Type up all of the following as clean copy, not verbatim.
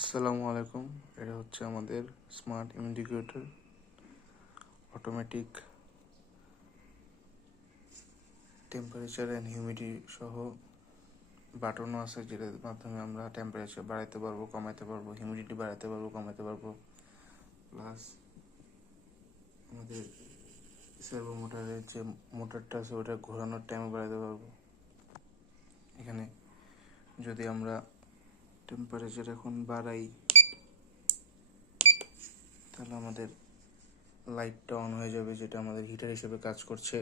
আসসালামু আলাইকুম। এটা হচ্ছে আমাদের smart indicator automatic temperature and humidity সহ বাটনও আছে, যেটার মাধ্যমে আমরা টেম্পারেচার বাড়াতে পারবো, কমাতে পারবো, হিউমিডিটি বাড়াতে পারবো, কমাতে পারবো। প্লাস আমাদের সার্ভো মোটরের যে মোটরটা আছে ওটা ঘোরানোর টাইমও বাড়াতে পারবো। এখানে যদি আমরা টেম্পারেচার এখন বাড়াই তাহলে আমাদের লাইটটা অন হয়ে যাবে, যেটা আমাদের হিটার হিসেবে কাজ করছে।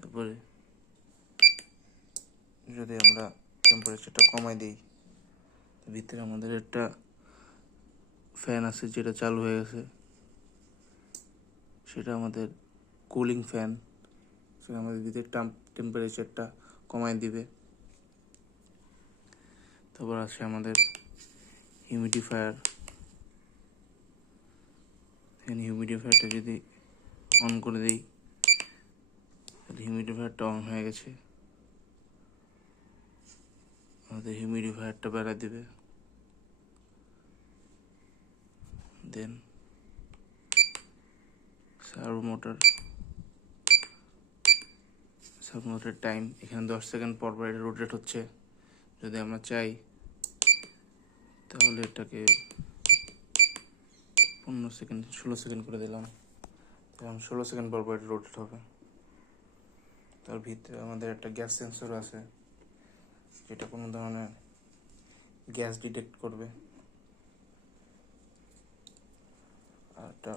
তারপরে যদি আমরা টেম্পারেচারটা কমাই দিই, ভিতরে আমাদের একটা ফ্যান আছে যেটা চালু হয়ে গেছে, সেটা আমাদের কুলিং ফ্যান। সেটা আমাদের ভিতরে টেম্পারেচারটা কমায় দিবে। তারপর আছে আমাদের হিউমিডিফায়ার। হিউমিডিফায়ারটা যদি অন করে দিই তাহলে হিউমিডিফায়ারটা অন হয়ে গেছে, আমাদের হিউমিডিফায়ারটা বেড়া দিবে। দেন সার্ভো মোটর টাইম, এখানে 10 সেকেন্ড পর পর এটা রোটেট হচ্ছে। যদি আমরা চাই তাহলে এটাকে 15 সেকেন্ড 16 সেকেন্ড করে দিলাম, তখন 16 সেকেন্ড পর পর এটা রোটেট হবে। তার ভিতরে আমাদের একটা গ্যাস সেন্সর আছে, যেটা কোনো ধরনের গ্যাস ডিটেক্ট করবে। আর একটা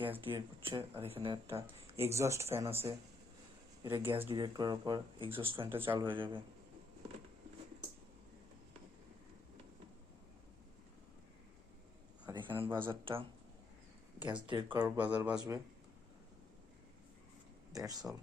গ্যাস ডিটেক্ট করছে। আর এখানে একটা এক্সস্ট ফ্যান আছে, এটা গ্যাস ডিটেক্ট করার পর এক্সস্ট ফ্যানটা চালু হয়ে যাবে। আর এখানে বাজারটা গ্যাস ডিটেক্ট করার বাজার বাজবে। That's all.